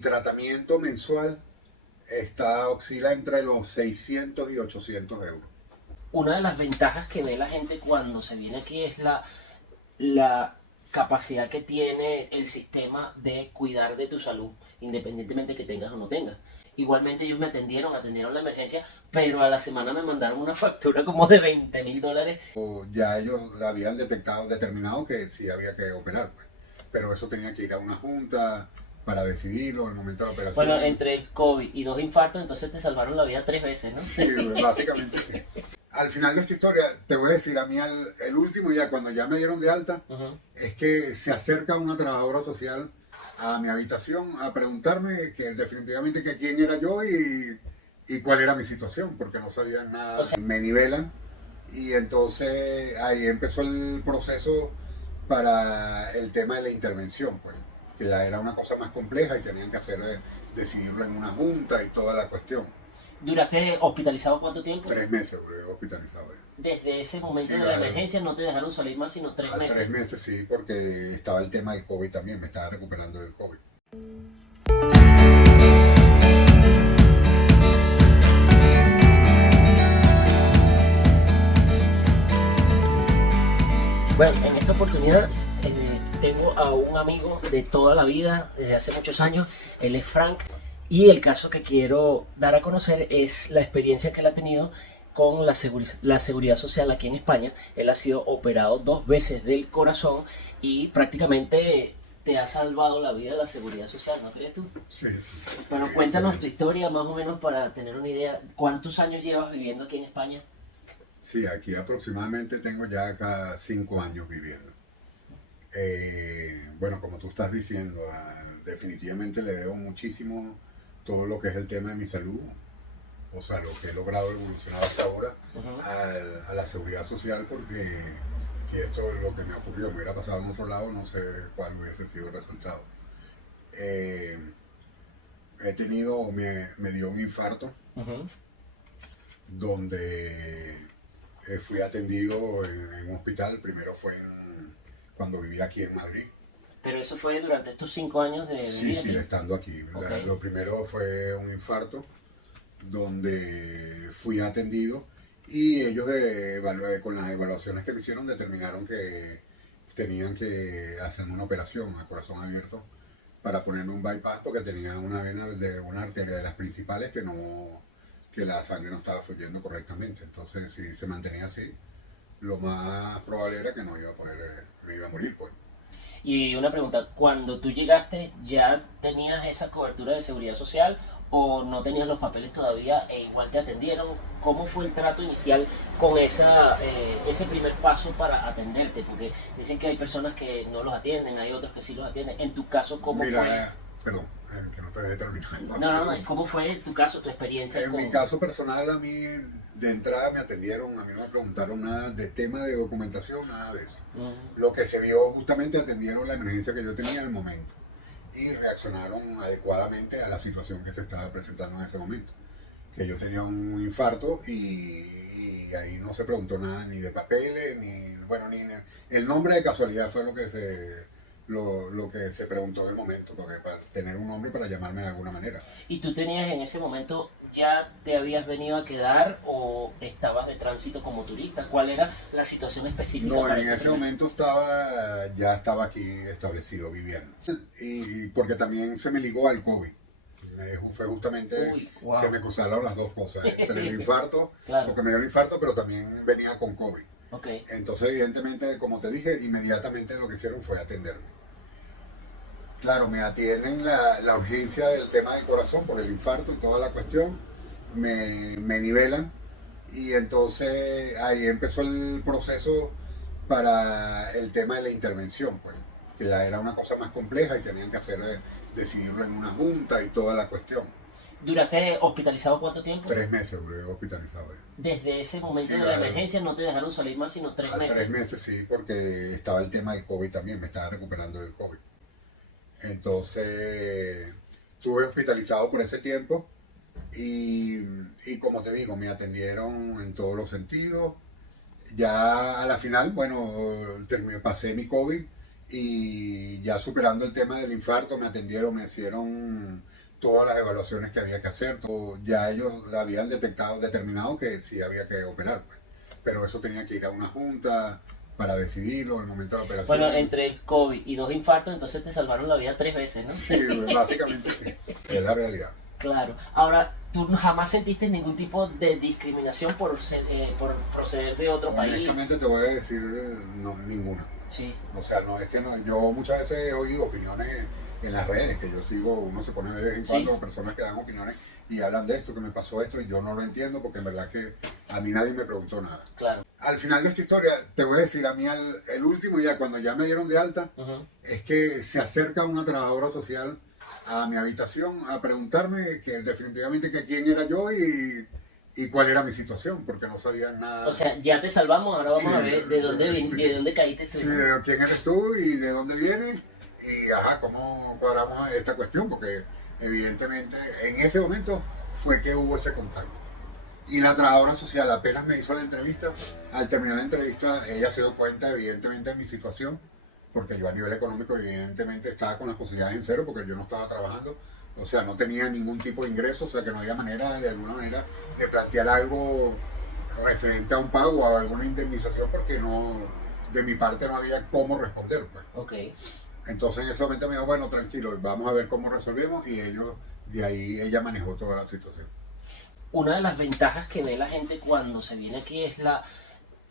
Tratamiento mensual oscila entre los 600 y 800 euros. Una de las ventajas que ve la gente cuando se viene aquí es la capacidad que tiene el sistema de cuidar de tu salud, independientemente que tengas o no tengas. Igualmente ellos me atendieron la emergencia, pero a la semana me mandaron una factura como de $20,000. Ya ellos habían determinado que sí había que operar, pues. Pero eso tenía que ir a una junta para decidirlo en el momento de la operación. Bueno, entre el COVID y 2 infartos, entonces te salvaron la vida 3 veces, ¿no? Sí, básicamente sí. Al final de esta historia, te voy a decir, a mí el último ya, cuando ya me dieron de alta, es que se acerca una trabajadora social a mi habitación a preguntarme que definitivamente que quién era yo y cuál era mi situación, porque no sabían nada. O sea, me nivelan y entonces ahí empezó el proceso para el tema de la intervención, pues, que ya era una cosa más compleja y tenían que decidirlo en una junta y toda la cuestión. ¿duraste hospitalizado cuánto tiempo? 3 meses duré hospitalizado. Desde ese momento Sí, de la emergencia no te dejaron salir más sino 3 meses. 3 meses sí, porque estaba el tema del COVID también, me estaba recuperando del COVID. Bueno, en esta oportunidad tengo a un amigo de toda la vida, desde hace muchos años. Él es Frank, y el caso que quiero dar a conocer es la experiencia que él ha tenido con la seguridad social aquí en España. Él ha sido operado 2 veces del corazón y prácticamente te ha salvado la vida la seguridad social, ¿no crees tú? Sí, sí. Bueno, cuéntanos tu historia más o menos para tener una idea. ¿Cuántos años llevas viviendo aquí en España? Sí, aquí aproximadamente tengo ya acá 5 años viviendo. Bueno, como tú estás diciendo, definitivamente le debo muchísimo todo lo que es el tema de mi salud, o sea, lo que he logrado evolucionar hasta ahora a la seguridad social, porque si esto es lo que me ocurrió, me hubiera pasado en otro lado, no sé cuál hubiese sido el resultado. Me dio un infarto, donde fui atendido en un hospital. Primero fue cuando vivía aquí en Madrid. Pero eso fue durante estos 5 años de Sí, vida. sí, estando aquí. Okay. Lo primero fue un infarto, donde fui atendido y ellos con las evaluaciones que me hicieron determinaron que tenían que hacerme una operación a corazón abierto para ponerme un bypass, porque tenía una vena de una arteria de las principales que la sangre no estaba fluyendo correctamente. Entonces, si se mantenía así, lo más probable era que no iba a poder, me iba a morir, pues. Y una pregunta, cuando tú llegaste, ¿ya tenías esa cobertura de seguridad social o no tenías los papeles todavía e igual te atendieron? ¿Cómo fue el trato inicial con ese primer paso para atenderte? Porque dicen que hay personas que no los atienden, hay otros que sí los atienden. En tu caso, ¿cómo fue? Perdón, que no te dejé terminar. No, ¿cómo fue tu caso, tu experiencia? En mi caso personal, a mí de entrada me atendieron, a mí no me preguntaron nada de tema de documentación, nada de eso. Lo que se vio, justamente atendieron la emergencia que yo tenía en el momento y reaccionaron adecuadamente a la situación que se estaba presentando en ese momento. Que yo tenía un infarto y ahí no se preguntó nada ni de papeles, ni el nombre de casualidad fue lo que se preguntó en el momento, porque para tener un nombre para llamarme de alguna manera. ¿Y tú tenías en ese momento, ya te habías venido a quedar o estabas de tránsito como turista? ¿Cuál era la situación específica? No, en ese momento ya estaba aquí establecido viviendo. Y porque también se me ligó al COVID. Fue justamente, se me cruzaron las dos cosas, entre el infarto, claro, porque me dio el infarto, pero también venía con COVID. Okay. Entonces, evidentemente, como te dije, inmediatamente lo que hicieron fue atenderme. Claro, me atienden la urgencia del tema del corazón por el infarto y toda la cuestión, me nivelan y entonces ahí empezó el proceso para el tema de la intervención, pues, que ya era una cosa más compleja y tenían que decidirlo en una junta y toda la cuestión. ¿Duraste hospitalizado cuánto tiempo? 3 meses duré hospitalizado. Desde ese momento de la emergencia no te dejaron salir más sino 3 meses. 3 meses sí, porque estaba el tema del COVID también, me estaba recuperando del COVID. Entonces, estuve hospitalizado por ese tiempo y como te digo, me atendieron en todos los sentidos. Ya a la final, bueno, pasé mi COVID y ya superando el tema del infarto, me atendieron, me hicieron todas las evaluaciones que había que hacer, ya ellos habían determinado que sí había que operar, pues. Pero eso tenía que ir a una junta para decidirlo en el momento de la operación. Bueno, entre el COVID y 2 infartos, entonces te salvaron la vida 3 veces, ¿no? Sí, básicamente sí, es la realidad. Claro. Ahora, ¿tú jamás sentiste ningún tipo de discriminación por proceder de otro país? Honestamente te voy a decir, no, ninguna. Sí. O sea, no es que no, yo muchas veces he oído opiniones en las redes, que yo sigo, uno se pone de vez en cuando con personas que dan opiniones y hablan de esto, que me pasó esto, y yo no lo entiendo porque en verdad que a mí nadie me preguntó nada. Claro. Al final de esta historia, te voy a decir, a mí el último día, cuando ya me dieron de alta, es que se acerca una trabajadora social a mi habitación a preguntarme que definitivamente que quién era yo y cuál era mi situación, porque no sabía nada. O sea, ya te salvamos, ahora vamos a ver de dónde caíste. Sí, de quién eres tú y de dónde vienes y ajá, cómo cuadramos esta cuestión, porque evidentemente en ese momento fue que hubo ese contacto. Y la trabajadora social apenas me hizo la entrevista, al terminar la entrevista ella se dio cuenta evidentemente de mi situación, porque yo a nivel económico evidentemente estaba con las posibilidades en cero porque yo no estaba trabajando, o sea, no tenía ningún tipo de ingreso, o sea que no había manera, de alguna manera, de plantear algo referente a un pago o a alguna indemnización porque no, de mi parte no había cómo responder, pues. Okay. Entonces en ese momento me dijo, bueno, tranquilo, vamos a ver cómo resolvemos y de ahí ella manejó toda la situación. Una de las ventajas que ve la gente cuando se viene aquí es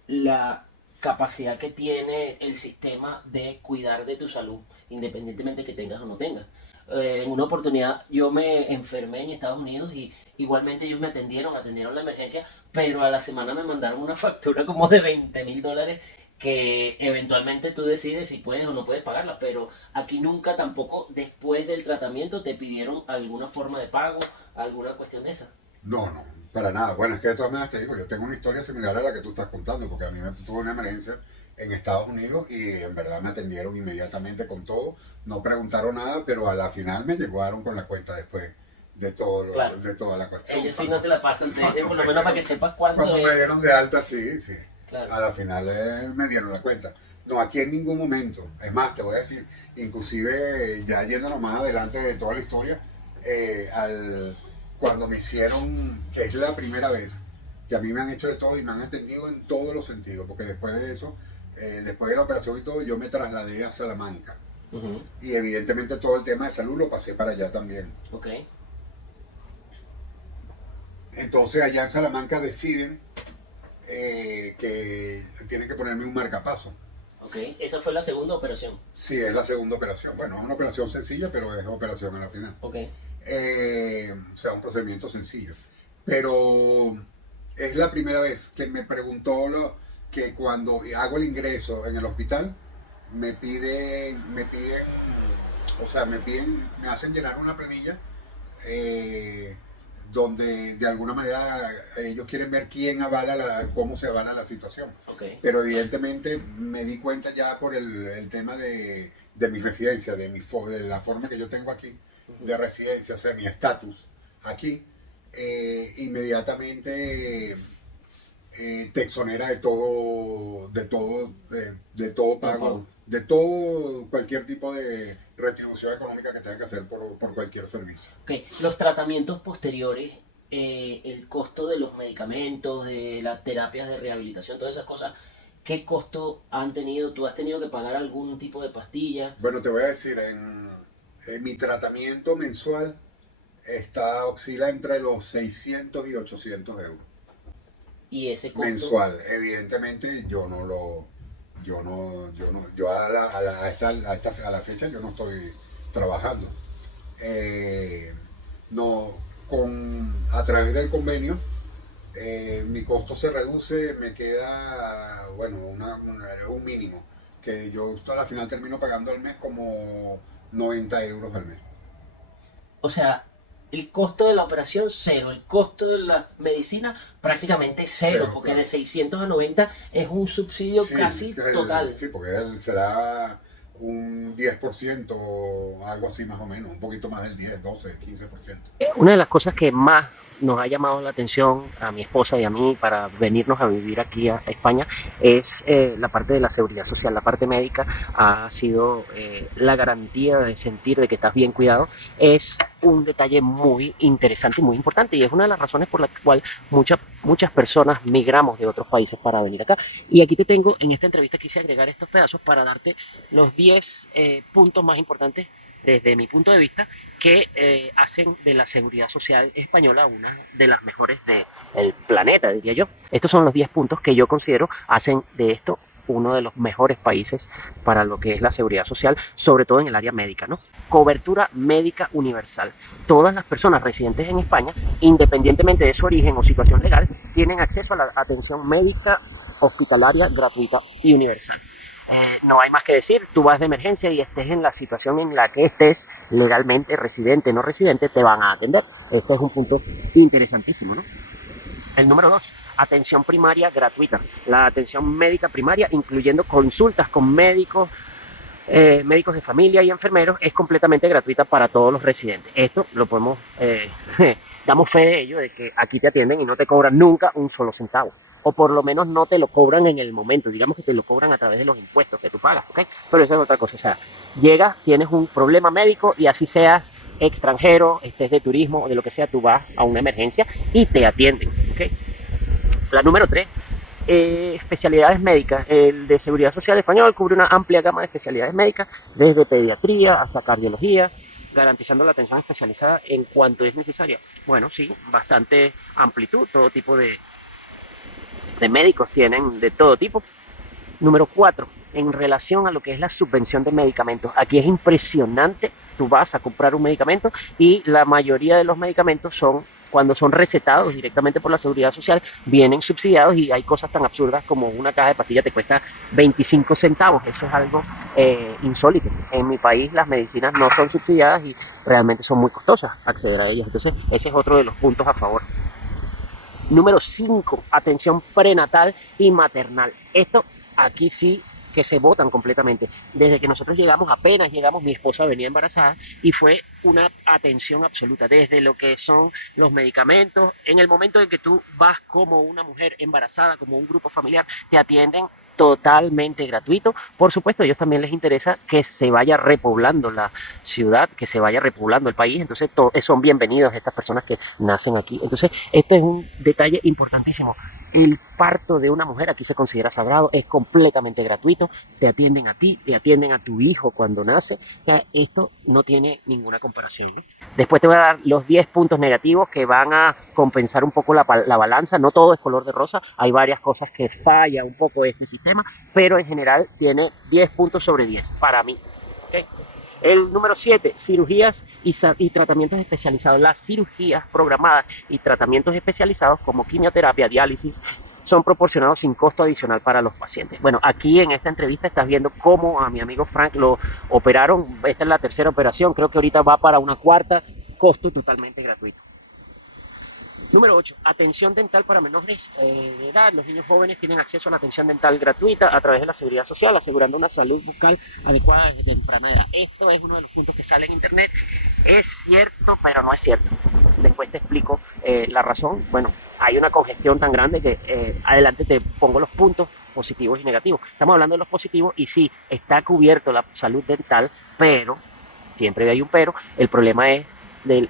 la capacidad que tiene el sistema de cuidar de tu salud, independientemente que tengas o no tengas. En una oportunidad yo me enfermé en Estados Unidos y igualmente ellos me atendieron la emergencia, pero a la semana me mandaron una factura como de $20,000 que eventualmente tú decides si puedes o no puedes pagarla, pero aquí nunca tampoco después del tratamiento te pidieron alguna forma de pago, alguna cuestión de esa. No, para nada. Bueno, es que de todas maneras te digo, yo tengo una historia similar a la que tú estás contando, porque a mí me tuve una emergencia en Estados Unidos y en verdad me atendieron inmediatamente con todo, no preguntaron nada, pero a la final me llegaron con la cuenta después de todo Claro. de toda la cuestión. Ellos sí no te la pasan, te dicen por lo menos para que sepas cuánto Cuando me dieron de alta, sí. Claro. A la final me dieron la cuenta. No, aquí en ningún momento. Es más, te voy a decir, inclusive ya yéndonos más adelante de toda la historia, cuando me hicieron, que es la primera vez que a mí me han hecho de todo y me han atendido en todos los sentidos, porque después de eso, después de la operación y todo, yo me trasladé a Salamanca. Y evidentemente todo el tema de salud lo pasé para allá también. Okay. Entonces allá en Salamanca deciden que tienen que ponerme un marcapaso. Okay. Esa fue la segunda operación. Sí, es la segunda operación. Bueno, es una operación sencilla, pero es operación a la final. Okay. O sea, un procedimiento sencillo. Pero es la primera vez que me preguntó que cuando hago el ingreso en el hospital, me hacen llenar una planilla donde de alguna manera ellos quieren ver quién avala cómo se avala la situación. Okay. Pero evidentemente me di cuenta ya por el tema de mi residencia, de la forma que yo tengo aquí de residencia, o sea, mi estatus aquí, inmediatamente te exonera de todo pago, de todo cualquier tipo de retribución económica que tenga que hacer por cualquier servicio. Okay. Los tratamientos posteriores, el costo de los medicamentos, de las terapias de rehabilitación, todas esas cosas, ¿qué costo han tenido? ¿Tú has tenido que pagar algún tipo de pastilla? Bueno, te voy a decir, en mi tratamiento mensual oscila entre los 600 y 800 euros. ¿Y ese costo? Mensual. Evidentemente yo a la fecha yo no estoy trabajando. A través del convenio mi costo se reduce, me queda, bueno, un mínimo, que yo a la final termino pagando al mes como 90 euros al mes. O sea, el costo de la operación cero, el costo de la medicina prácticamente cero, porque claro. de 600 a 90 es un subsidio casi total. Sí, porque será un 10%, algo así más o menos, un poquito más del 10, 12, 15%. Una de las cosas que más nos ha llamado la atención a mi esposa y a mí para venirnos a vivir aquí a España es la parte de la seguridad social. La parte médica ha sido la garantía de sentir de que estás bien cuidado. Es un detalle muy interesante y muy importante, y es una de las razones por la cual muchas personas migramos de otros países para venir acá. Y aquí te tengo, en esta entrevista quise agregar estos pedazos para darte los 10 puntos más importantes desde mi punto de vista, que hacen de la seguridad social española una de las mejores del planeta, diría yo. Estos son los 10 puntos que yo considero hacen de esto uno de los mejores países para lo que es la seguridad social, sobre todo en el área médica, ¿no? Cobertura médica universal. Todas las personas residentes en España, independientemente de su origen o situación legal, tienen acceso a la atención médica hospitalaria gratuita y universal. No hay más que decir, tú vas de emergencia y estés en la situación en la que estés legalmente, residente, no residente, te van a atender. Este es un punto interesantísimo, ¿no? El número 2, atención primaria gratuita. La atención médica primaria, incluyendo consultas con médicos, médicos de familia y enfermeros, es completamente gratuita para todos los residentes. Esto lo podemos, damos fe de ello, de que aquí te atienden y no te cobran nunca un solo centavo. O por lo menos no te lo cobran en el momento, digamos que te lo cobran a través de los impuestos que tú pagas, ¿ok? Pero eso es otra cosa, o sea, llegas, tienes un problema médico y así seas extranjero, estés de turismo o de lo que sea, tú vas a una emergencia y te atienden, ¿ok? La número 3, especialidades médicas. El de Seguridad Social Español cubre una amplia gama de especialidades médicas, desde pediatría hasta cardiología, garantizando la atención especializada en cuanto es necesaria. Bueno, sí, bastante amplitud, todo tipo de médicos tienen de todo tipo. Número 4, en relación a lo que es la subvención de medicamentos. Aquí es impresionante, tú vas a comprar un medicamento y la mayoría de los medicamentos son, cuando son recetados directamente por la Seguridad Social, vienen subsidiados, y hay cosas tan absurdas como una caja de pastillas te cuesta 25 centavos. Eso es algo insólito. En mi país las medicinas no son subsidiadas y realmente son muy costosas acceder a ellas. Entonces ese es otro de los puntos a favor. Número 5, atención prenatal y maternal. Esto aquí sí que se votan completamente. Desde que nosotros llegamos, apenas llegamos, mi esposa venía embarazada y fue una atención absoluta, desde lo que son los medicamentos. En el momento en que tú vas como una mujer embarazada, como un grupo familiar, te atienden totalmente gratuito. Por supuesto, a ellos también les interesa que se vaya repoblando la ciudad, que se vaya repoblando el país, entonces son bienvenidos estas personas que nacen aquí. Entonces, este es un detalle importantísimo. El parto de una mujer aquí se considera sagrado, es completamente gratuito, te atienden a ti, te atienden a tu hijo cuando nace. O sea, esto no tiene ninguna comparación, ¿no? Después te voy a dar los 10 puntos negativos que van a compensar un poco la balanza. No todo es color de rosa, hay varias cosas que falla un poco este sistema, pero en general tiene 10 puntos sobre 10 para mí. ¿Okay? El número 7, cirugías y tratamientos especializados. Las cirugías programadas y tratamientos especializados como quimioterapia, diálisis, son proporcionados sin costo adicional para los pacientes. Bueno, aquí en esta entrevista estás viendo cómo a mi amigo Frank lo operaron. Esta es la tercera operación, creo que ahorita va para una cuarta, costo totalmente gratuito. Número 8, atención dental para menores de edad. Los niños jóvenes tienen acceso a la atención dental gratuita a través de la Seguridad Social, asegurando una salud bucal adecuada desde temprana edad. Esto es uno de los puntos que sale en internet. Es cierto, pero no es cierto. Después te explico la razón. Bueno, hay una congestión tan grande que adelante te pongo los puntos positivos y negativos. Estamos hablando de los positivos y sí, está cubierto la salud dental, pero, siempre hay un pero, el problema es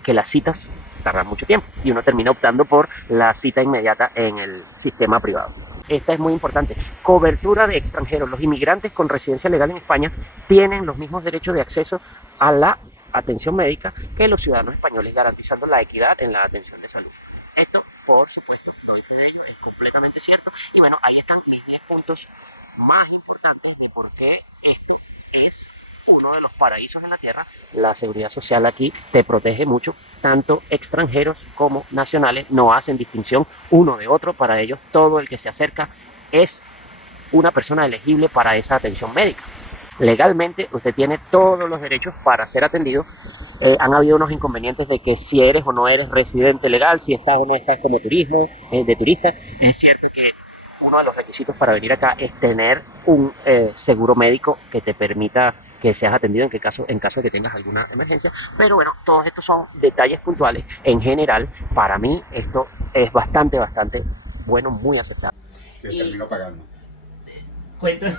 que las citas tardan mucho tiempo y uno termina optando por la cita inmediata en el sistema privado. Esta es muy importante. Cobertura de extranjeros. Los inmigrantes con residencia legal en España tienen los mismos derechos de acceso a la atención médica que los ciudadanos españoles, garantizando la equidad en la atención de salud. Esto, por supuesto, no es de ello, es completamente cierto. Y bueno, ahí están mis 10 puntos más importantes y por qué esto es uno de los paraísos de la tierra. La seguridad social aquí te protege mucho, tanto extranjeros como nacionales, no hacen distinción uno de otro. Para ellos todo el que se acerca es una persona elegible para esa atención médica. Legalmente usted tiene todos los derechos para ser atendido. Han habido unos inconvenientes de que si eres o no eres residente legal, si estás o no estás como turismo, de turista. Es cierto que uno de los requisitos para venir acá es tener un seguro médico que te permita que seas atendido en caso de que tengas alguna emergencia. Pero bueno, todos estos son detalles puntuales. En general, para mí esto es bastante bueno, muy aceptable. Que termino pagando. Cuéntanos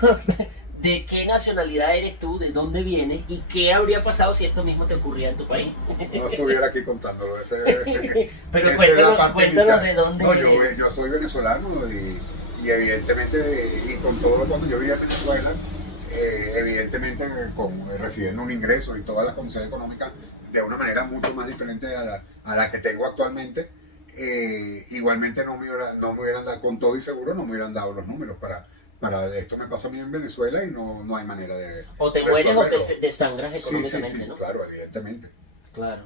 de qué nacionalidad eres tú, de dónde vienes y qué habría pasado si esto mismo te ocurría en tu país. No estuviera aquí contándolo. Pero cuéntanos de dónde eres. Yo soy venezolano y evidentemente, y con todo cuando yo vivía en Venezuela, evidentemente recibiendo un ingreso y todas las condiciones económicas de una manera mucho más diferente a la que tengo actualmente, igualmente no me hubieran dado, con todo y seguro, no me hubieran dado los números para esto me pasa a mí en Venezuela y no hay manera de o te mueres o te desangras económicamente, sí, ¿no? Claro, evidentemente. Claro.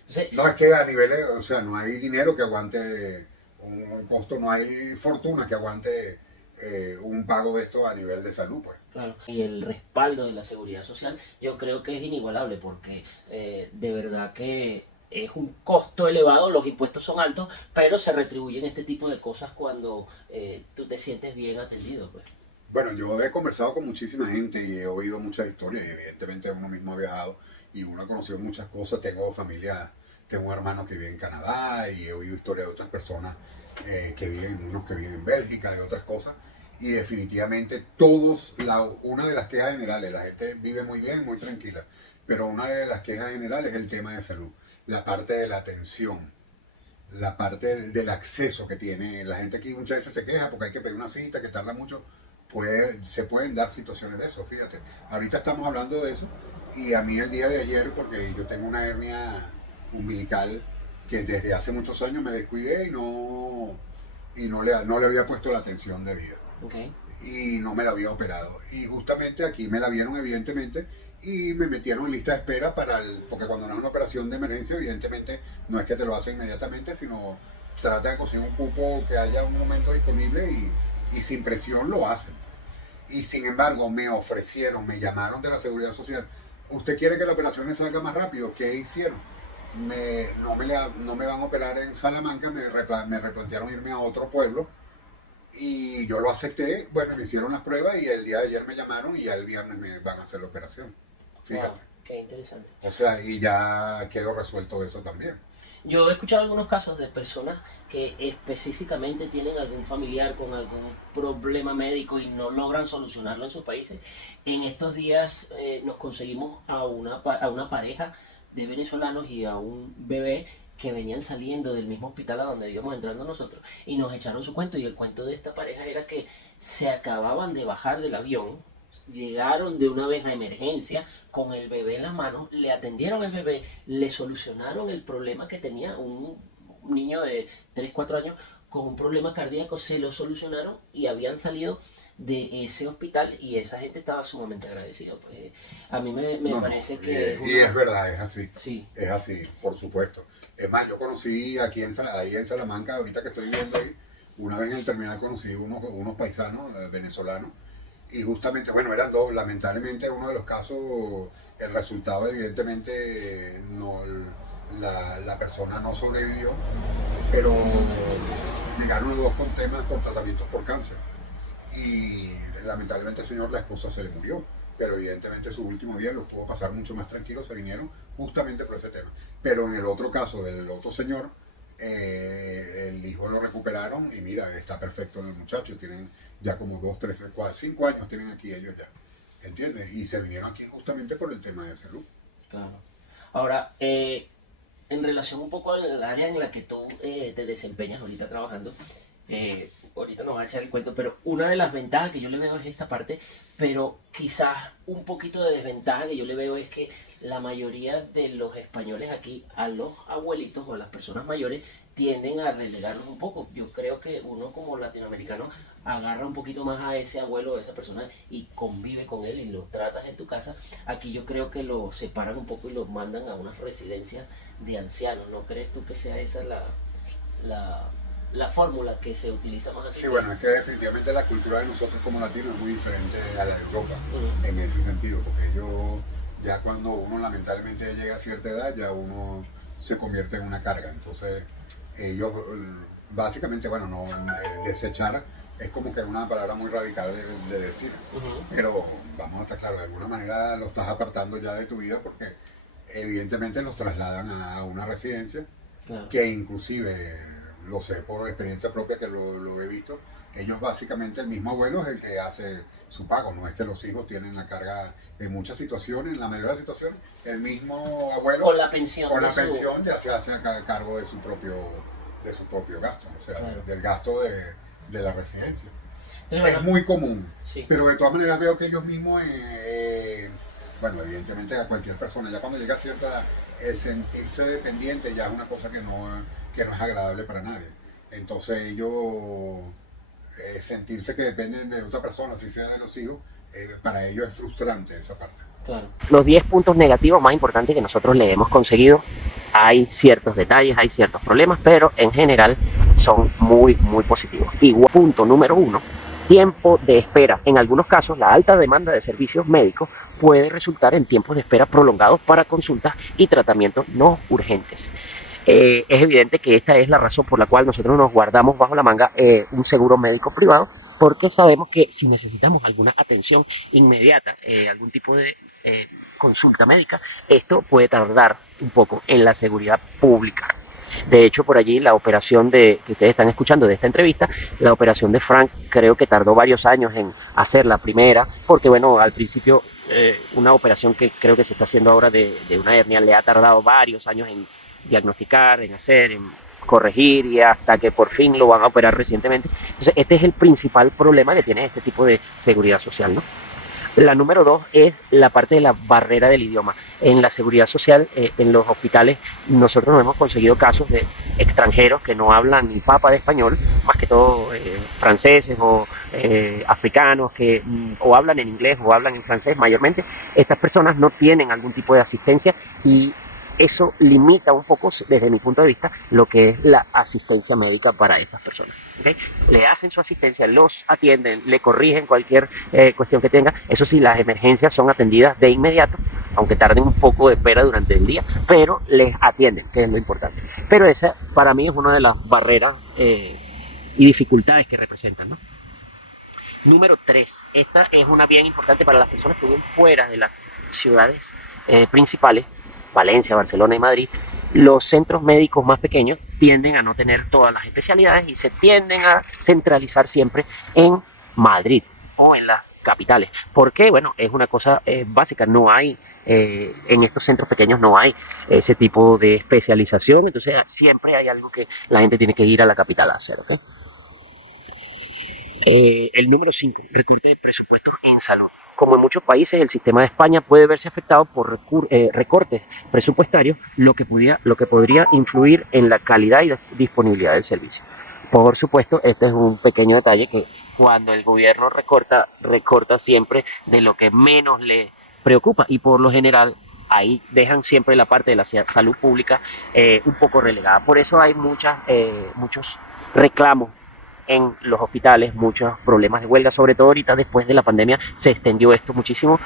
Entonces, No es que a niveles, o sea, no hay dinero que aguante un costo, no hay fortuna que aguante un pago de esto a nivel de salud, pues. claro. Y el respaldo de la seguridad social yo creo que es inigualable porque de verdad que es un costo elevado, los impuestos son altos, pero se retribuyen este tipo de cosas cuando tú te sientes bien atendido, pues. Bueno, yo he conversado con muchísima gente y he oído muchas historias y evidentemente uno mismo ha viajado y uno ha conocido muchas cosas. Tengo familia, tengo un hermano que vive en Canadá y he oído historias de otras personas unos que viven en Bélgica y otras cosas. Y definitivamente una de las quejas generales, la gente vive muy bien, muy tranquila, pero una de las quejas generales es el tema de salud, la parte de la atención, la parte del acceso que tiene. La gente aquí muchas veces se queja porque hay que pedir una cita que tarda mucho. Se pueden dar situaciones de eso, fíjate. Ahorita estamos hablando de eso y a mí el día de ayer, porque yo tengo una hernia umbilical que desde hace muchos años me descuidé y no le había puesto la atención debida. Okay. Y no me la había operado. Y justamente aquí me la vieron evidentemente y me metieron en lista de espera porque cuando no es una operación de emergencia, evidentemente no es que te lo hacen inmediatamente, sino trata de conseguir un cupo que haya un momento disponible y sin presión lo hacen. Y sin embargo me llamaron de la Seguridad Social. ¿Usted quiere que la operación le salga más rápido? ¿Qué hicieron? No me van a operar en Salamanca, me replantearon irme a otro pueblo y yo lo acepté. Bueno, me hicieron las pruebas y el día de ayer me llamaron y ya el viernes me van a hacer la operación. Fíjate. Wow, qué interesante. O sea, y ya quedó resuelto eso también. Yo he escuchado algunos casos de personas que específicamente tienen algún familiar con algún problema médico y no logran solucionarlo en sus países. En estos días nos conseguimos a una pareja de venezolanos y a un bebé que venían saliendo del mismo hospital a donde íbamos entrando nosotros y nos echaron su cuento, y el cuento de esta pareja era que se acababan de bajar del avión, llegaron de una vez a emergencia con el bebé en las manos, le atendieron al bebé, le solucionaron el problema que tenía un niño de 3, 4 años con un problema cardíaco, se lo solucionaron y habían salido de ese hospital y esa gente estaba sumamente agradecida. Pues, a mí me parece que... Y es verdad, es así. Sí. Es así, por supuesto. Es más, yo conocí ahí en Salamanca, ahorita que estoy viendo ahí, una vez en el terminal conocí unos paisanos venezolanos. Y justamente, bueno, eran dos, lamentablemente uno de los casos, el resultado evidentemente la persona no sobrevivió, pero llegaron los dos con tratamientos por cáncer. Y lamentablemente el señor, la esposa se le murió, pero evidentemente sus últimos días los pudo pasar mucho más tranquilos, se vinieron justamente por ese tema. Pero en el otro caso del otro señor, el hijo lo recuperaron y mira, está perfecto en el muchacho, tienen ya como 2, 3, 4, 5 años tienen aquí ellos ya, ¿entiendes? Y se vinieron aquí justamente por el tema de salud. Claro. Ahora, en relación un poco al área en la que tú te desempeñas ahorita trabajando, ahorita nos va a echar el cuento, pero una de las ventajas que yo le veo es esta parte, pero quizás un poquito de desventaja que yo le veo es que la mayoría de los españoles aquí, a los abuelitos o a las personas mayores, tienden a relegarlos un poco. Yo creo que uno como latinoamericano agarra un poquito más a ese abuelo o a esa persona y convive con él y lo tratas en tu casa. Aquí yo creo que lo separan un poco y lo mandan a unas residencias de ancianos. ¿No crees tú que sea esa la fórmula que se utiliza más aquí? Sí, bueno, es que definitivamente la cultura de nosotros como latinos es muy diferente a la de Europa, en ese sentido, porque ellos, ya cuando uno lamentablemente llega a cierta edad, ya uno se convierte en una carga. Entonces, ellos básicamente, bueno, no desechar es como que una palabra muy radical de decir, pero vamos a estar claros, de alguna manera lo estás apartando ya de tu vida porque evidentemente los trasladan a una residencia, claro, que inclusive, lo sé por experiencia propia que lo he visto, ellos básicamente, el mismo abuelo es el que hace su pago, no es que los hijos tienen la carga en muchas situaciones, en la mayoría de las situaciones, el mismo abuelo con la pensión, ya se hace a cargo de su propio gasto, o sea, claro, del gasto de la residencia. Es muy común, sí, pero de todas maneras veo que ellos mismos, bueno, evidentemente a cualquier persona, ya cuando llega a cierta edad, el sentirse dependiente ya es una cosa que no es agradable para nadie. Entonces ellos, sentirse que dependen de otra persona, si sea de los hijos, para ellos es frustrante esa parte. Claro. Los 10 puntos negativos más importantes que nosotros le hemos conseguido, hay ciertos detalles, hay ciertos problemas, pero en general son muy, muy positivos. Igual, punto número 1, tiempo de espera. En algunos casos, la alta demanda de servicios médicos puede resultar en tiempos de espera prolongados para consultas y tratamientos no urgentes. Es evidente que esta es la razón por la cual nosotros nos guardamos bajo la manga un seguro médico privado, porque sabemos que si necesitamos alguna atención inmediata, algún tipo de consulta médica, esto puede tardar un poco en la seguridad pública. De hecho, por allí la operación que ustedes están escuchando de esta entrevista, la operación de Frank, creo que tardó varios años en hacer la primera, porque bueno, al principio una operación que creo que se está haciendo ahora de una hernia le ha tardado varios años en diagnosticar, en hacer, en corregir, y hasta que por fin lo van a operar recientemente. Entonces este es el principal problema que tiene este tipo de seguridad social, ¿no? La número 2 es la parte de la barrera del idioma. En la seguridad social, en los hospitales, nosotros nos hemos conseguido casos de extranjeros que no hablan ni papa de español, más que todo franceses o africanos que o hablan en inglés o hablan en francés mayormente. Estas personas no tienen algún tipo de asistencia y eso limita un poco, desde mi punto de vista, lo que es la asistencia médica para estas personas. ¿Okay? Le hacen su asistencia, los atienden, le corrigen cualquier cuestión que tenga. Eso sí, las emergencias son atendidas de inmediato, aunque tarden un poco de espera durante el día, pero les atienden, que es lo importante. Pero esa, para mí, es una de las barreras y dificultades que representan, ¿no? Número 3, esta es una bien importante para las personas que viven fuera de las ciudades principales, Valencia, Barcelona y Madrid. Los centros médicos más pequeños tienden a no tener todas las especialidades y se tienden a centralizar siempre en Madrid o en las capitales. ¿Por qué? Bueno, es una cosa básica, no hay, en estos centros pequeños no hay ese tipo de especialización, entonces siempre hay algo que la gente tiene que ir a la capital a hacer, ¿ok? El número 5, recorte de presupuestos en salud. Como en muchos países, el sistema de España puede verse afectado por recortes presupuestarios, lo que podría influir en la calidad y disponibilidad del servicio. Por supuesto, este es un pequeño detalle que cuando el gobierno recorta siempre de lo que menos le preocupa, y por lo general ahí dejan siempre la parte de la salud pública un poco relegada. Por eso hay muchos reclamos en los hospitales, muchos problemas de huelga, sobre todo ahorita después de la pandemia se extendió esto muchísimo,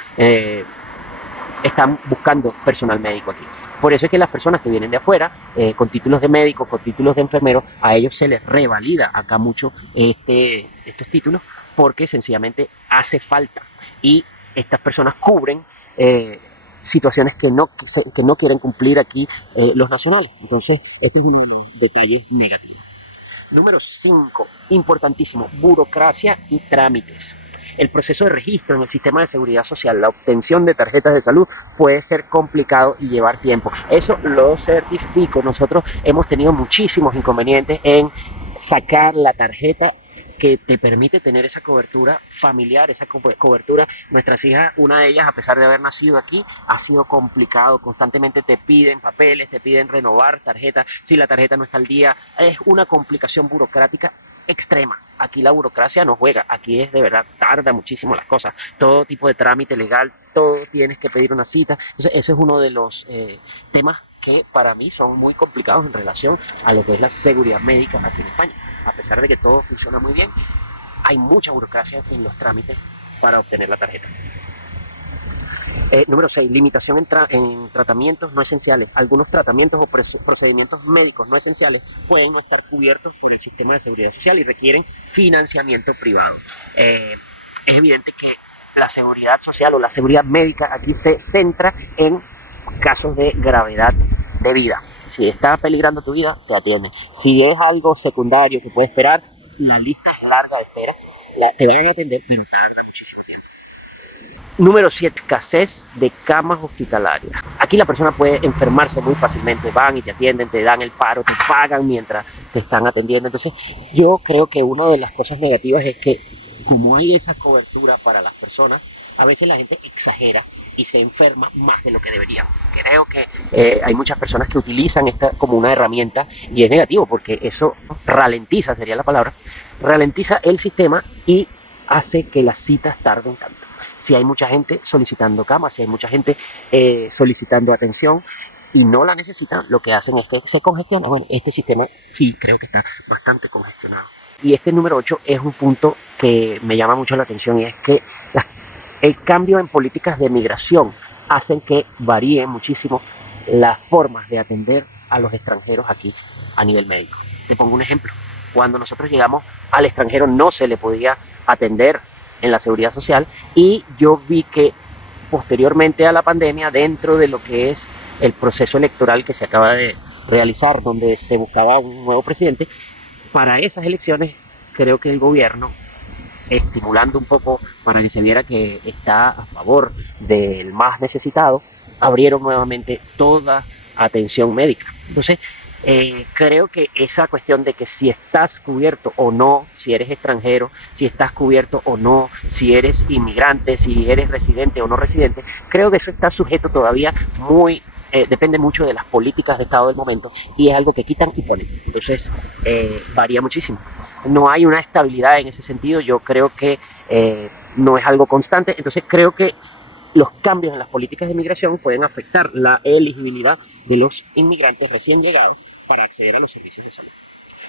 están buscando personal médico aquí. Por eso es que las personas que vienen de afuera, con títulos de médico, con títulos de enfermero, a ellos se les revalida acá mucho estos títulos, porque sencillamente hace falta, y estas personas cubren situaciones que no quieren cumplir aquí los nacionales. Entonces este es uno de los detalles negativos. Número 5, importantísimo, burocracia y trámites. El proceso de registro en el sistema de seguridad social, la obtención de tarjetas de salud puede ser complicado y llevar tiempo. Eso lo certifico. Nosotros hemos tenido muchísimos inconvenientes en sacar la tarjeta que te permite tener esa cobertura familiar, esa cobertura. Nuestras hijas, una de ellas, a pesar de haber nacido aquí, ha sido complicado. Constantemente te piden papeles, te piden renovar tarjetas. Si la tarjeta no está al día, es una complicación burocrática extrema. Aquí la burocracia no juega, aquí es de verdad, tarda muchísimo las cosas. Todo tipo de trámite legal, todo tienes que pedir una cita. Entonces, eso es uno de los temas que para mí son muy complicados en relación a lo que es la seguridad médica aquí en España. A pesar de que todo funciona muy bien, hay mucha burocracia en los trámites para obtener la tarjeta. Número 6, limitación en tratamientos no esenciales. Algunos tratamientos o procedimientos médicos no esenciales pueden no estar cubiertos por el sistema de seguridad social y requieren financiamiento privado. Es evidente que la seguridad social o la seguridad médica aquí se centra en casos de gravedad de vida. Si está peligrando tu vida, te atienden. Si es algo secundario que puede esperar, la lista es larga de espera. Te van a atender, pero tarda muchísimo tiempo. Número 7, escasez de camas hospitalarias. Aquí la persona puede enfermarse muy fácilmente, van y te atienden, te dan el paro, te pagan mientras te están atendiendo. Entonces, yo creo que una de las cosas negativas es que como hay esa cobertura para las personas, a veces la gente exagera y se enferma más de lo que debería. Creo que hay muchas personas que utilizan esta como una herramienta y es negativo porque eso ralentiza, sería la palabra, ralentiza el sistema y hace que las citas tarden tanto. Si hay mucha gente solicitando camas, si hay mucha gente solicitando atención y no la necesitan, lo que hacen es que se congestiona. Bueno, este sistema sí creo que está bastante congestionado. Y este número 8 es un punto que me llama mucho la atención y es que el cambio en políticas de migración hacen que varíen muchísimo las formas de atender a los extranjeros aquí a nivel médico. Te pongo un ejemplo. Cuando nosotros llegamos al extranjero no se le podía atender en la seguridad social y yo vi que posteriormente a la pandemia, dentro de lo que es el proceso electoral que se acaba de realizar, donde se buscaba un nuevo presidente, para esas elecciones creo que el gobierno, estimulando un poco para que se viera que está a favor del más necesitado, abrieron nuevamente toda atención médica. Entonces, creo que esa cuestión de que si estás cubierto o no, si eres extranjero, si estás cubierto o no, si eres inmigrante, si eres residente o no residente, creo que eso está sujeto todavía depende mucho de las políticas de Estado del momento y es algo que quitan y ponen. Entonces, varía muchísimo. No hay una estabilidad en ese sentido, yo creo que no es algo constante, entonces creo que los cambios en las políticas de migración pueden afectar la elegibilidad de los inmigrantes recién llegados para acceder a los servicios de salud.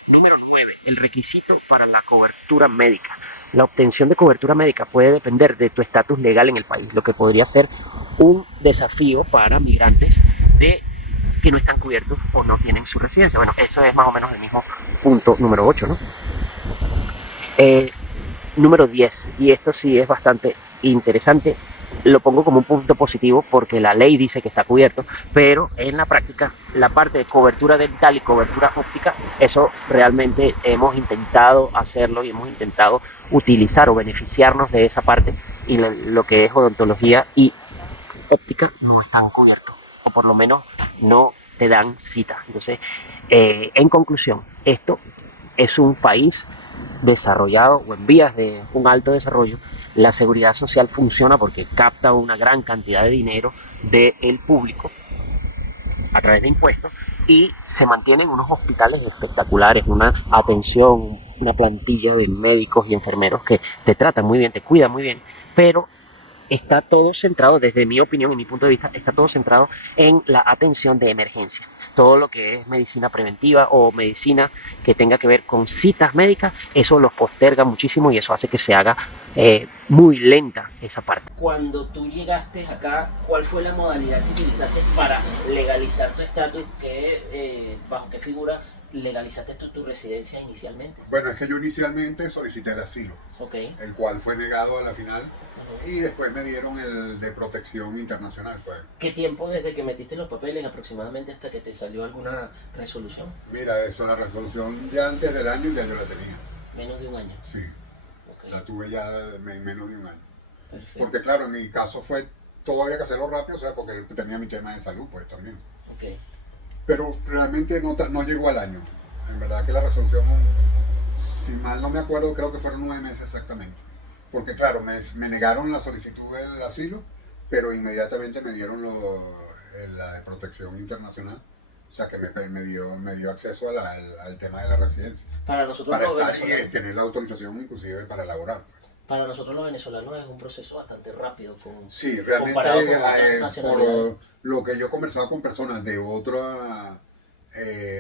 Número 9, el requisito para la cobertura médica. La obtención de cobertura médica puede depender de tu estatus legal en el país, lo que podría ser un desafío para migrantes que no están cubiertos o no tienen su residencia. Bueno, eso es más o menos el mismo punto número 8, ¿no? Número 10, y esto sí es bastante interesante, lo pongo como un punto positivo porque la ley dice que está cubierto, pero en la práctica la parte de cobertura dental y cobertura óptica, eso realmente hemos intentado hacerlo y hemos intentado utilizar o beneficiarnos de esa parte y lo que es odontología y óptica no están cubiertos, o por lo menos no te dan cita. Entonces, en conclusión, esto es un país desarrollado o en vías de un alto desarrollo. La seguridad social funciona porque capta una gran cantidad de dinero del público a través de impuestos y se mantienen unos hospitales espectaculares, una atención, una plantilla de médicos y enfermeros que te tratan muy bien, te cuidan muy bien, pero está todo centrado, desde mi opinión y mi punto de vista, está todo centrado en la atención de emergencia. Todo lo que es medicina preventiva o medicina que tenga que ver con citas médicas, eso los posterga muchísimo y eso hace que se haga muy lenta esa parte. Cuando tú llegaste acá, ¿cuál fue la modalidad que utilizaste para legalizar tu estatus? ¿Bajo qué figura legalizaste tu residencia inicialmente? Bueno, es que yo inicialmente solicité el asilo, el cual fue negado a la final. Y después me dieron el de protección internacional. Pues. ¿Qué tiempo desde que metiste los papeles aproximadamente hasta que te salió alguna resolución? Mira, eso, la resolución ya antes del año ya yo la tenía. ¿Menos de un año? Sí, la tuve ya en menos de un año. Perfecto. Porque claro, en mi caso todo había que hacerlo rápido, o sea, porque tenía mi tema de salud pues también. Pero realmente no llegó al año. En verdad que la resolución, si mal no me acuerdo, creo que fueron 9 meses exactamente. Porque claro, me negaron la solicitud del asilo, pero inmediatamente me dieron la de protección internacional. O sea que me dio acceso al tema de la residencia. Para nosotros para estar y tener la autorización inclusive para elaborar. Para nosotros los venezolanos es un proceso bastante rápido. Sí, realmente por lo que yo he conversado con personas de otras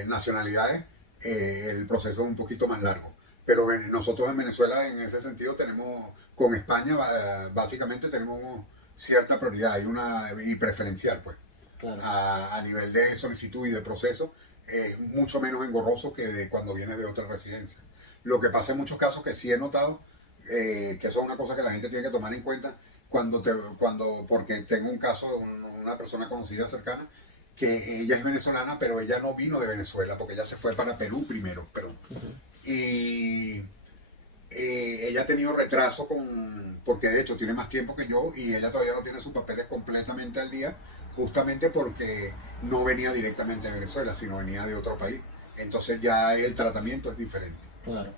nacionalidades, el proceso es un poquito más largo. Pero nosotros en Venezuela en ese sentido con España básicamente tenemos cierta prioridad y preferencial, pues. Claro. A nivel de solicitud y de proceso, es mucho menos engorroso que de cuando vienes de otra residencia. Lo que pasa en muchos casos que sí he notado, que eso es una cosa que la gente tiene que tomar en cuenta, porque tengo un caso de una persona conocida cercana, que ella es venezolana, pero ella no vino de Venezuela, porque ella se fue para Perú primero, y ella ha tenido retraso porque de hecho tiene más tiempo que yo, y ella todavía no tiene sus papeles completamente al día, justamente porque no venía directamente de Venezuela, sino venía de otro país. Entonces ya el tratamiento es diferente. Claro.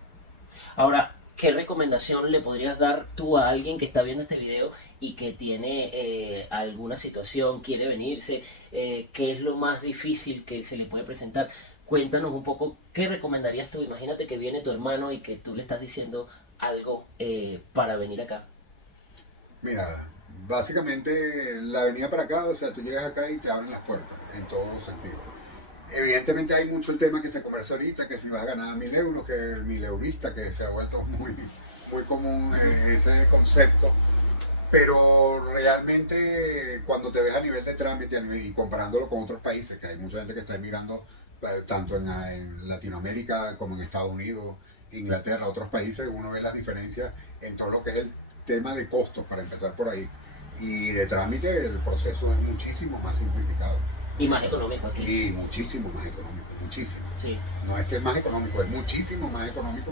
Ahora, ¿qué recomendación le podrías dar tú a alguien que está viendo este video y que tiene alguna situación, quiere venirse? ¿Qué es lo más difícil que se le puede presentar? Cuéntanos un poco, ¿qué recomendarías tú? Imagínate que viene tu hermano y que tú le estás diciendo algo para venir acá. Mira, básicamente la venida para acá, o sea, tú llegas acá y te abren las puertas, en todos los sentidos. Evidentemente hay mucho el tema que se conversa ahorita, que si vas a ganar 1.000 euros, que el 1.000 eurista, que se ha vuelto muy, muy común ese concepto. Pero realmente cuando te ves a nivel de trámite y comparándolo con otros países, que hay mucha gente que está emigrando tanto en Latinoamérica como en Estados Unidos, Inglaterra, otros países, uno ve las diferencias en todo lo que es el tema de costos, para empezar por ahí. Y de trámite el proceso es muchísimo más simplificado. Y más económico aquí. Y muchísimo más económico, muchísimo. Sí. No es que es más económico, es muchísimo más económico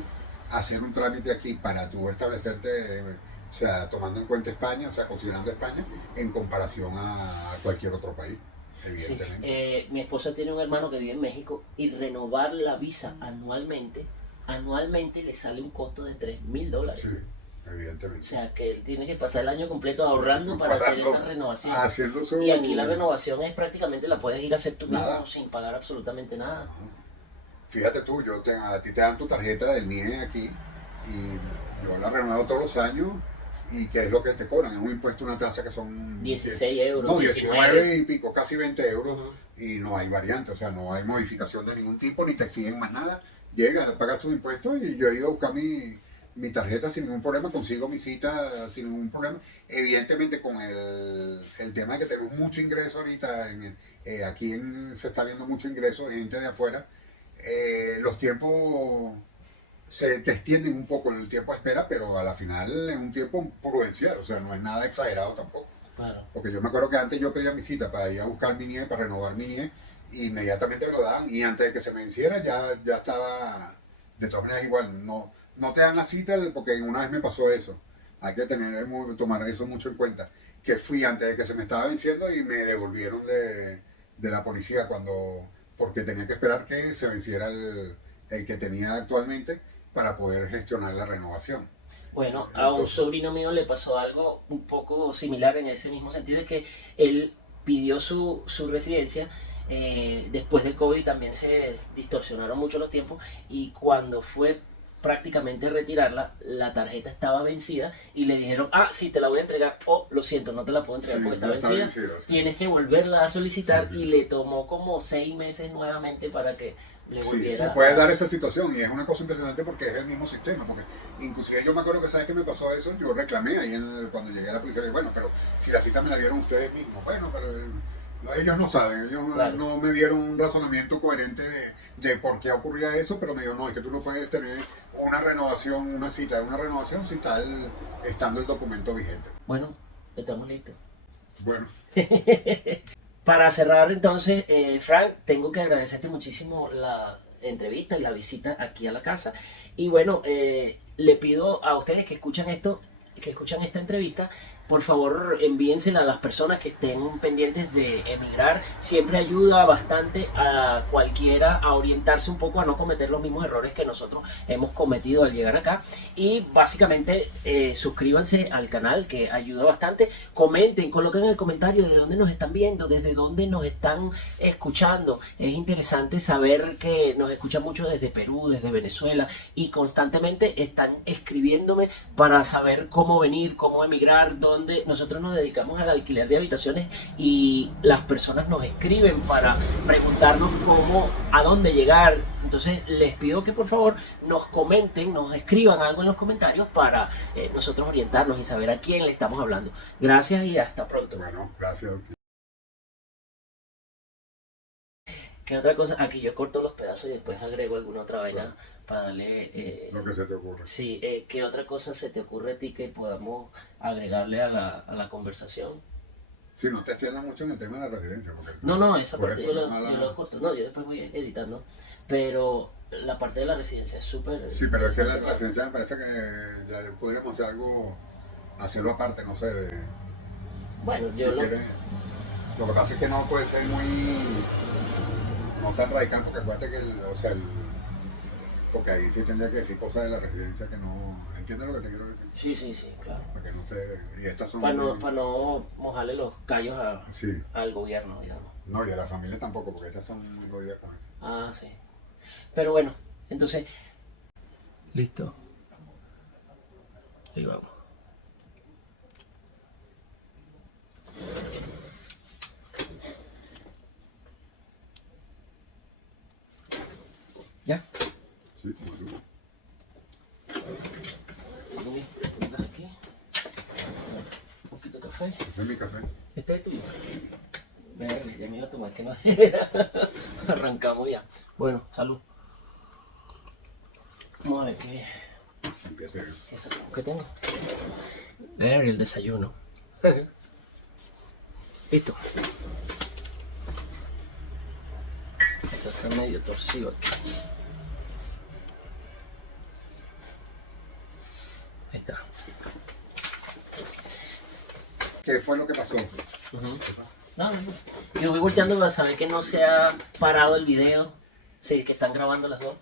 hacer un trámite aquí para tú establecerte, o sea, tomando en cuenta España, o sea, considerando España, en comparación a cualquier otro país, evidentemente. Sí. Mi esposa tiene un hermano que vive en México y renovar la visa anualmente le sale un costo de $3,000. Sí, evidentemente. O sea, que él tiene que pasar el año completo ahorrando para hacer esa renovación. Y aquí la renovación es prácticamente la puedes ir a hacer tú mismo sin pagar absolutamente nada. Fíjate tú, a ti te dan tu tarjeta del NIE aquí y yo la renuevo todos los años. ¿Y qué es lo que te cobran? Es un impuesto, una tasa que son 16 euros. No, 19 y pico, casi 20 euros. Y no hay variante, o sea, no hay modificación de ningún tipo, ni te exigen más nada. Llegas, pagas tus impuestos y yo he ido a buscar mi tarjeta sin ningún problema, consigo mi cita sin ningún problema. Evidentemente con el tema de que tenemos mucho ingreso ahorita, se está viendo mucho ingreso de gente de afuera, los tiempos te extienden un poco el tiempo de espera, pero a la final es un tiempo prudencial, o sea, no es nada exagerado tampoco. Claro. Porque yo me acuerdo que antes yo pedía mi cita para ir a buscar mi NIE, para renovar mi NIE, y inmediatamente me lo daban, y antes de que se me venciera ya estaba, de todas maneras igual, no te dan la cita, porque una vez me pasó eso. Hay que tomar eso mucho en cuenta, que fui antes de que se me estaba venciendo y me devolvieron de la policía porque tenía que esperar que se venciera el que tenía actualmente para poder gestionar la renovación. Bueno, a un sobrino mío le pasó algo un poco similar en ese mismo sentido, de que él pidió su residencia. Después del COVID también se distorsionaron mucho los tiempos, y cuando fue prácticamente retirarla, la tarjeta estaba vencida y le dijeron, sí, te la voy a entregar, lo siento, no te la puedo entregar porque está vencida, sí. Tienes que volverla a solicitar, y le tomó como 6 meses nuevamente para que le volviera. Sí, se puede dar esa situación, y es una cosa impresionante porque es el mismo sistema, porque inclusive yo me acuerdo que, ¿sabes qué me pasó eso? Yo reclamé ahí cuando llegué a la policía, y bueno, pero si la cita me la dieron ustedes mismos, bueno, pero ellos no saben, ellos claro, no me dieron un razonamiento coherente de por qué ocurría eso, pero me dijeron, no, es que tú no puedes tener una cita de una renovación si está estando el documento vigente. Bueno, estamos listos. Bueno. Para cerrar entonces, Frank, tengo que agradecerte muchísimo la entrevista y la visita aquí a la casa. Y bueno, le pido a ustedes que escuchan esta entrevista, por favor envíensela a las personas que estén pendientes de emigrar. Siempre ayuda bastante a cualquiera a orientarse un poco, a no cometer los mismos errores que nosotros hemos cometido al llegar acá. Y básicamente suscríbanse al canal, que ayuda bastante. Comenten, coloquen en el comentario de dónde nos están viendo, desde dónde nos están escuchando. Es interesante saber que nos escuchan mucho desde Perú, desde Venezuela, y constantemente están escribiéndome para saber cómo venir, cómo emigrar, donde nosotros nos dedicamos al alquiler de habitaciones, y las personas nos escriben para preguntarnos a dónde llegar. Entonces les pido que por favor nos comenten, nos escriban algo en los comentarios para nosotros orientarnos y saber a quién le estamos hablando. Gracias y hasta pronto. Bueno, gracias. ¿Qué otra cosa? Aquí yo corto los pedazos y después agrego alguna otra vaina para darle... Lo que se te ocurre. Sí, ¿qué otra cosa se te ocurre a ti que podamos agregarle a la conversación? Sí, no te extiendas mucho en el tema de la residencia. Porque No, esa por parte eso yo no la, la- yo la corto. No, yo después voy editando. Pero la parte de la residencia es súper... Sí, pero es que la residencia me parece que ya podríamos hacer algo, hacerlo aparte, no sé, Bueno, si yo lo... quieres. Lo que pasa es que no puede ser no tan radical, porque acuérdate que porque ahí sí tendría que decir cosas de la residencia que no, ¿entiendes lo que te quiero decir? Sí, claro. Para que no te, y estas son Para muy- no mojarle los callos sí, al gobierno, digamos. no, y a la familia tampoco, porque estas son muy jodidas con eso. Ah, sí. Pero bueno, entonces... Listo. Ahí vamos. ¿Ya? Sí, bueno. Aquí. Un poquito de café. Ese es mi café. Este es tuyo. Verde, ya me iba a tomar que no era. Arrancamos ya. Bueno, salud. Vamos a ver qué tengo. Ver el desayuno. Listo. Esto está medio torcido aquí. Ahí está. ¿Qué fue lo que pasó? No. Yo voy volteando para saber que no se ha parado el video. Sí, que están grabando las dos.